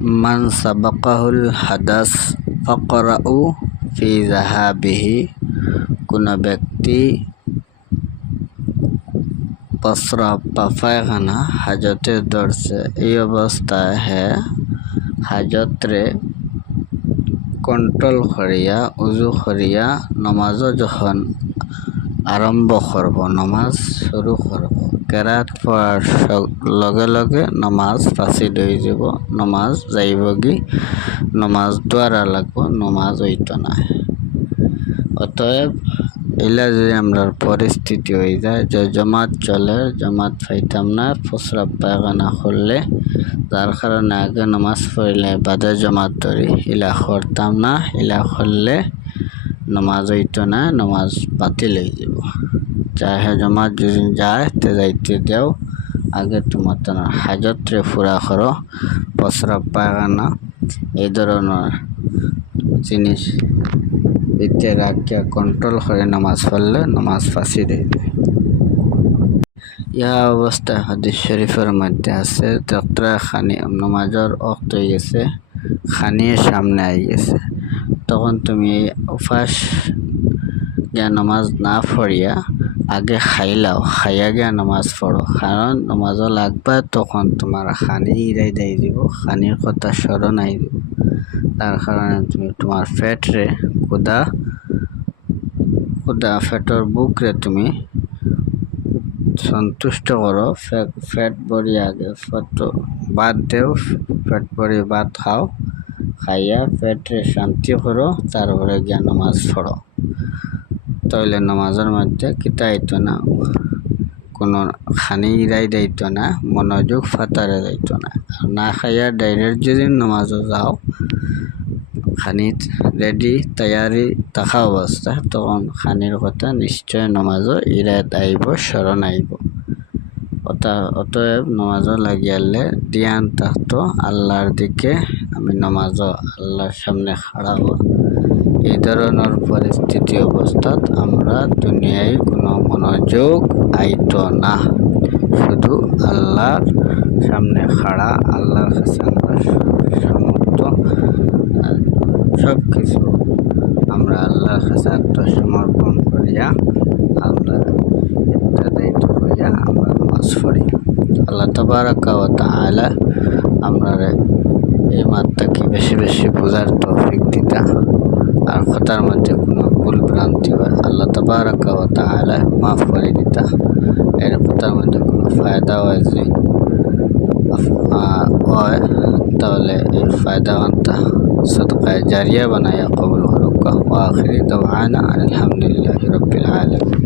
মান সাবাকাহুল হাদাস ফাকরাউ ফি যাহাবিহি, কোনো ব্যক্তি প্রস্রাব বা পায়খানা হাজতে ধরছে, এই অবস্থায় হাজতরে কন্ট্রোল করিয়া উজু করিয়া নমাজ যখন আরম্ভ করব, নমাজ শুরু করব, কেরাত পড়ার লগে লগে নমাজ ফাঁসিড হয়ে যাব, নমাজ যাইবগি, নমাজ দ্বারা লাগবো, নমাজ হইত না। অতএব এলা যদি আমরা পরিস্থিতি হয়ে যায় যে জমাত চলে, জমাত পাইতাম না, প্রস্রাব পায়খানা করলে, যার কারণে আগে নমাজ পড়লে বাদে জমাত ধরি, ইলা করতাম না, ইলা করলে নমাজ হইত না, নমাজ বাতিল হয়ে যাব। চাহে জমাত যদি যায় তে যাইতে দেও, আগে তোমার হাজতরে পুরা করো। প্রস্রাব পায়খানা এই ধরনের জিনিস ভিতরে রাখিয়া কন্ট্রোল করে নামাজ পড়লে নামাজ ফাঁসি দেয়। ইয়া অবস্থায় হাদিস শরীফের মধ্যে আছে, যতটা খানি নামাজের ওয়াক্ত হয়ে গেছে, খানিয়ে সামনে আই গেছে, তখন তুমি উপাস গিয়া নামাজ না পড়িয়া আগে খাইলাও, খাইয়া গিয়া নামাজ পড়ো, কারণ নামাজও লাগবে, তখন তোমার খানি ইরাই দিয়ে দিব, খানির কথা স্মরণ আই দিব। তার কারণে তুমি তোমার পেটরে ক্ষুধা পেটর বুকরে তুমি সন্তুষ্ট করো, পেট ভরি আগে ভাত দেও, পেট ভরি ভাত খাও, খাইয়া পেটরে শান্তি করো, তারপরে গিয়া নামাজ পড়ো। তাহলে নামাজের মধ্যে কিতা হইতো না, কোনো খানি ইরাই দিত না, মনোযোগ ফাতারে দিত না। না খাইয়া ডাইরেক্ট যদি নামাজও যাও, খানি রেডি তৈয়ারি থাকা অবস্থা, তখন খানির কথা নিশ্চয় নামাজও ইরাত আইব, স্মরণ আইব। অতএব নামাজও লাগিয়ালে ধ্যান থাকতো আল্লাহর দিকে, আমি নামাজও আল্লাহর সামনে খাড়াব। এই ধরনের পরিস্থিতি অবস্থাত আমরা দুনিয়ায় কোনো মনোযোগ আইত না, শুধু আল্লাহর সামনে খাড়া, আল্লাহর কাছে আমরা সমস্ত সব কিছু আমরা আল্লাহর কাছে আত্মসমর্পণ করিয়া আমরা একটা দায়িত্ব করিয়া আমরা নামাজ পড়ি। আল্লাহ তাবারাকা ওয়া তাআলা আমরা এই মাত্রাকে বেশি বেশি বোঝার তৌফিক দিতা, আর কথার মধ্যে কোনো ভুল ভ্রান্তি হয় আল্লাহ তাবারাকা ওয়া তাআলা মাফ করে দিতা। এর কথার মধ্যে কোনো ফায়দা হয় যে তাহলে এই ফায়দাওয়ানটা সদকায়ে জারিয়া বানায়া কবুল করুক। ওয়া আখিরি দাওয়ানা আলহামদুলিল্লাহি রাব্বিল আলামিন।